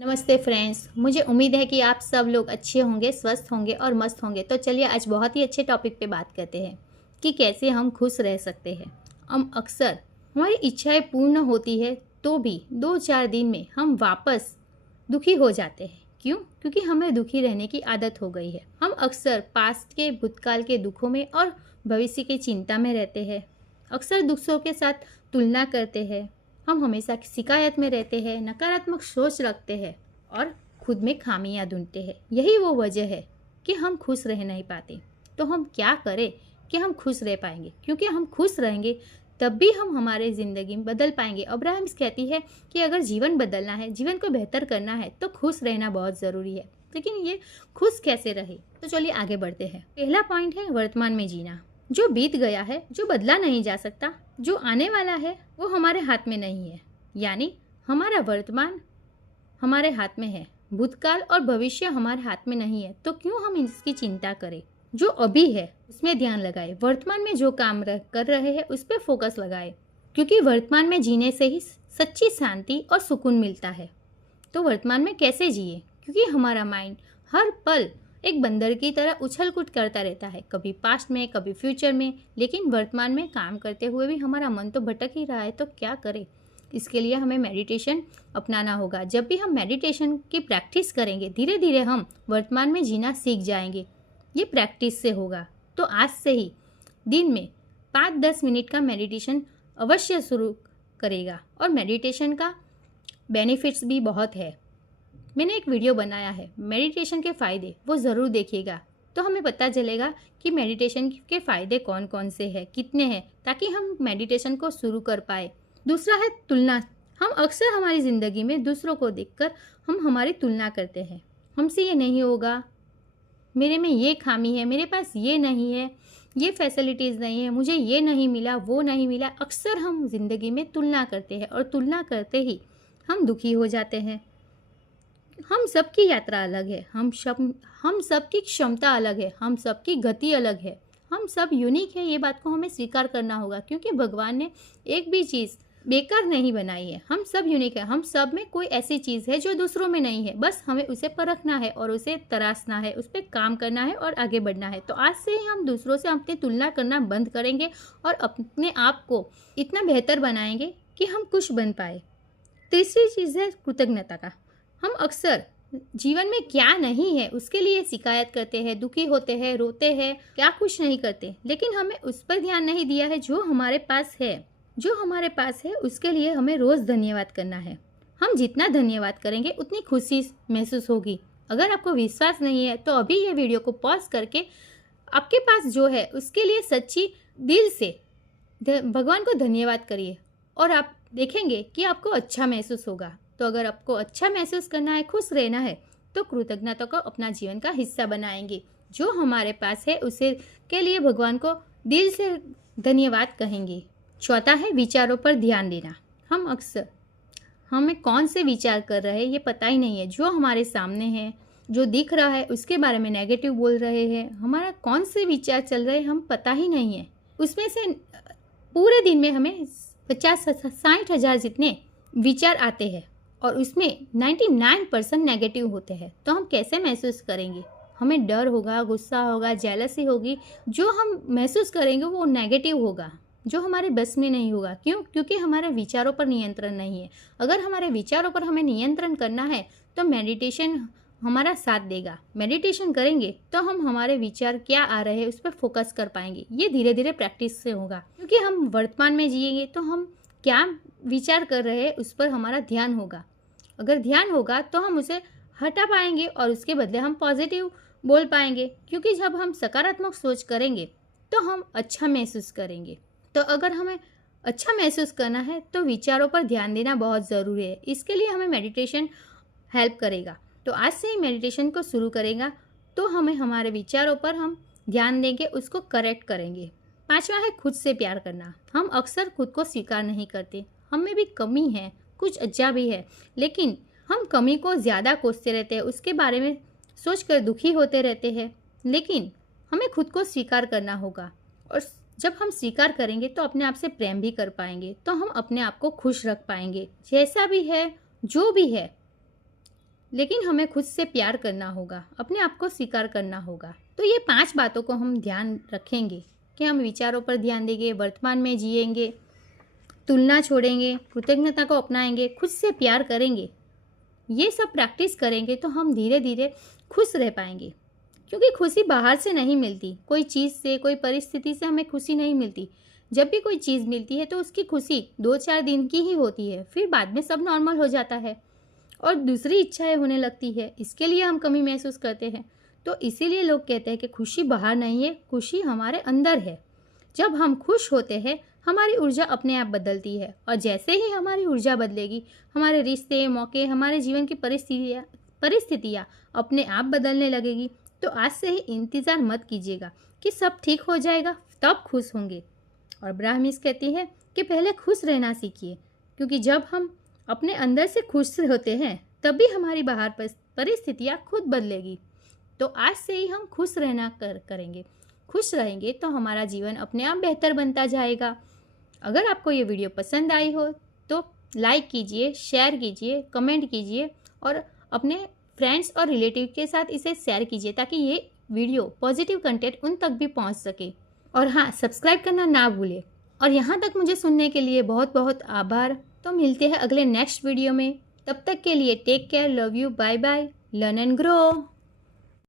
नमस्ते फ्रेंड्स, मुझे उम्मीद है कि आप सब लोग अच्छे होंगे, स्वस्थ होंगे और मस्त होंगे। तो चलिए आज बहुत ही अच्छे टॉपिक पे बात करते हैं कि कैसे हम खुश रह सकते हैं। हम अक्सर हमारी इच्छाएं पूर्ण होती है तो भी 2-4 दिन में हम वापस दुखी हो जाते हैं। क्यों? क्योंकि हमें दुखी रहने की आदत हो गई है। हम अक्सर पास्ट के भूतकाल के दुखों में और भविष्य की चिंता में रहते हैं। अक्सर दुखों के साथ तुलना करते हैं। हम हमेशा शिकायत में रहते हैं, नकारात्मक सोच रखते हैं और खुद में खामियां ढूंढते हैं। यही वो वजह है कि हम खुश रह नहीं पाते। तो हम क्या करें कि हम खुश रह पाएंगे? क्योंकि हम खुश रहेंगे तब भी हम हमारे ज़िंदगी में बदल पाएंगे। अब्राहम्स कहती है कि अगर जीवन बदलना है, जीवन को बेहतर करना है तो खुश रहना बहुत ज़रूरी है। लेकिन ये खुश कैसे रहे? तो चलिए आगे बढ़ते हैं। पहला पॉइंट है वर्तमान में जीना। जो बीत गया है, जो बदला नहीं जा सकता, जो आने वाला है वो हमारे हाथ में नहीं है। यानी हमारा वर्तमान हमारे हाथ में है, भूतकाल और भविष्य हमारे हाथ में नहीं है। तो क्यों हम इसकी चिंता करें? जो अभी है उसमें ध्यान लगाए। वर्तमान में जो काम कर रहे हैं उस पर फोकस लगाए, क्योंकि वर्तमान में जीने से ही सच्ची शांति और सुकून मिलता है। तो वर्तमान में कैसे जिए? क्योंकि हमारा माइंड हर पल एक बंदर की तरह उछल कूद करता रहता है, कभी पास्ट में कभी फ्यूचर में। लेकिन वर्तमान में काम करते हुए भी हमारा मन तो भटक ही रहा है। तो क्या करें? इसके लिए हमें मेडिटेशन अपनाना होगा। जब भी हम मेडिटेशन की प्रैक्टिस करेंगे, धीरे धीरे हम वर्तमान में जीना सीख जाएंगे। ये प्रैक्टिस से होगा। तो आज से ही दिन में 5-10 मिनट का मेडिटेशन अवश्य शुरू करेगा। और मेडिटेशन का बेनिफिट्स भी बहुत है। मैंने एक वीडियो बनाया है मेडिटेशन के फ़ायदे, वो ज़रूर देखिएगा। तो हमें पता चलेगा कि मेडिटेशन के फ़ायदे कौन कौन से हैं, कितने हैं, ताकि हम मेडिटेशन को शुरू कर पाए। दूसरा है तुलना। हम अक्सर हमारी ज़िंदगी में दूसरों को देखकर हम हमारी तुलना करते हैं। हमसे ये नहीं होगा, मेरे में ये खामी है, मेरे पास ये नहीं है, ये फैसिलिटीज़ नहीं है, मुझे ये नहीं मिला, वो नहीं मिला। अक्सर हम ज़िंदगी में तुलना करते हैं और तुलना करते ही हम दुखी हो जाते हैं। हम सबकी यात्रा अलग है, हम सबकी क्षमता अलग है, हम सबकी गति अलग है, हम सब यूनिक है। ये बात को हमें स्वीकार करना होगा, क्योंकि भगवान ने एक भी चीज़ बेकार नहीं बनाई है। हम सब यूनिक है। हम सब में कोई ऐसी चीज़ है जो दूसरों में नहीं है। बस हमें उसे परखना है और उसे तराशना है, उस पर काम करना है और आगे बढ़ना है। तो आज से ही हम दूसरों से अपनी तुलना करना बंद करेंगे और अपने आप को इतना बेहतर बनाएंगे कि हम खुश बन पाए। तीसरी चीज़ है कृतज्ञता का। हम अक्सर जीवन में क्या नहीं है उसके लिए शिकायत करते हैं, दुखी होते हैं, रोते हैं, क्या कुछ नहीं करते। लेकिन हमें उस पर ध्यान नहीं दिया है जो हमारे पास है। जो हमारे पास है उसके लिए हमें रोज़ धन्यवाद करना है। हम जितना धन्यवाद करेंगे उतनी खुशी महसूस होगी। अगर आपको विश्वास नहीं है तो अभी ये वीडियो को पॉज करके आपके पास जो है उसके लिए सच्ची दिल से भगवान को धन्यवाद करिए और आप देखेंगे कि आपको अच्छा महसूस होगा। तो अगर आपको अच्छा महसूस करना है, खुश रहना है, तो कृतज्ञता को अपना जीवन का हिस्सा बनाएंगे। जो हमारे पास है उसे के लिए भगवान को दिल से धन्यवाद कहेंगे। चौथा है विचारों पर ध्यान देना। हम अक्सर हमें कौन से विचार कर रहे हैं ये पता ही नहीं है। जो हमारे सामने है, जो दिख रहा है उसके बारे में नेगेटिव बोल रहे हैं, हमारा कौन से विचार चल रहे हैं हम पता ही नहीं है। उसमें से पूरे दिन में हमें 50-60 हज़ार जितने विचार आते हैं और उसमें 99% नेगेटिव होते हैं। तो हम कैसे महसूस करेंगे? हमें डर होगा, गुस्सा होगा, जेलसी होगी। जो हम महसूस करेंगे वो नेगेटिव होगा, जो हमारे बस में नहीं होगा। क्यों? क्योंकि हमारे विचारों पर नियंत्रण नहीं है। अगर हमारे विचारों पर हमें नियंत्रण करना है तो मेडिटेशन हमारा साथ देगा। मेडिटेशन करेंगे तो हम हमारे विचार क्या आ रहे हैं उस पर फोकस कर पाएंगे। ये धीरे धीरे प्रैक्टिस से होगा, क्योंकि हम वर्तमान में जिएंगे तो हम क्या विचार कर रहे हैं उस पर हमारा ध्यान होगा। अगर ध्यान होगा तो हम उसे हटा पाएंगे और उसके बदले हम पॉजिटिव बोल पाएंगे। क्योंकि जब हम सकारात्मक सोच करेंगे तो हम अच्छा महसूस करेंगे। तो अगर हमें अच्छा महसूस करना है तो विचारों पर ध्यान देना बहुत ज़रूरी है। इसके लिए हमें मेडिटेशन हेल्प करेगा। तो आज से ही मेडिटेशन को शुरू करेगा तो हमें हमारे विचारों पर हम ध्यान देंगे, उसको करेक्ट करेंगे। पांचवा है खुद से प्यार करना। हम अक्सर खुद को स्वीकार नहीं करते। हम में भी कमी है, कुछ अच्छा भी है, लेकिन हम कमी को ज़्यादा कोसते रहते हैं, उसके बारे में सोचकर दुखी होते रहते हैं। लेकिन हमें खुद को स्वीकार करना होगा और जब हम स्वीकार करेंगे तो अपने आप से प्रेम भी कर पाएंगे। तो हम अपने आप को खुश रख पाएंगे। जैसा भी है, जो भी है, लेकिन हमें खुद से प्यार करना होगा, अपने आप को स्वीकार करना होगा। तो ये 5 बातों को हम ध्यान रखेंगे कि हम विचारों पर ध्यान देंगे, वर्तमान में जिएंगे, तुलना छोड़ेंगे, कृतज्ञता को अपनाएंगे, खुद से प्यार करेंगे। ये सब प्रैक्टिस करेंगे तो हम धीरे धीरे खुश रह पाएंगे, क्योंकि खुशी बाहर से नहीं मिलती, कोई चीज़ से, कोई परिस्थिति से हमें खुशी नहीं मिलती। जब भी कोई चीज़ मिलती है तो उसकी खुशी 2-4 दिन की ही होती है, फिर बाद में सब नॉर्मल हो जाता है और दूसरी इच्छाएं होने लगती है। इसके लिए हम कमी महसूस करते हैं। तो इसीलिए लोग कहते हैं कि खुशी बाहर नहीं है, खुशी हमारे अंदर है। जब हम खुश होते हैं, हमारी ऊर्जा अपने आप बदलती है और जैसे ही हमारी ऊर्जा बदलेगी, हमारे रिश्ते, मौके, हमारे जीवन की परिस्थितियाँ अपने आप बदलने लगेगी। तो आज से ही इंतज़ार मत कीजिएगा कि सब ठीक हो जाएगा तब खुश होंगे। और ब्राह्मीस कहती है कि पहले खुश रहना सीखिए, क्योंकि जब हम अपने अंदर से खुश होते हैं तभी हमारी बाहर परिस्थितियाँ खुद बदलेगी। तो आज से ही हम खुश रहना करेंगे। खुश रहेंगे तो हमारा जीवन अपने आप बेहतर बनता जाएगा। अगर आपको ये वीडियो पसंद आई हो तो लाइक कीजिए, शेयर कीजिए, कमेंट कीजिए और अपने फ्रेंड्स और रिलेटिव के साथ इसे शेयर कीजिए ताकि ये वीडियो पॉजिटिव कंटेंट उन तक भी पहुंच सके। और हाँ, सब्सक्राइब करना ना भूलें। और यहाँ तक मुझे सुनने के लिए बहुत बहुत आभार। तो मिलते हैं अगले नेक्स्ट वीडियो में। तब तक के लिए take care, love you, bye bye, learn and grow.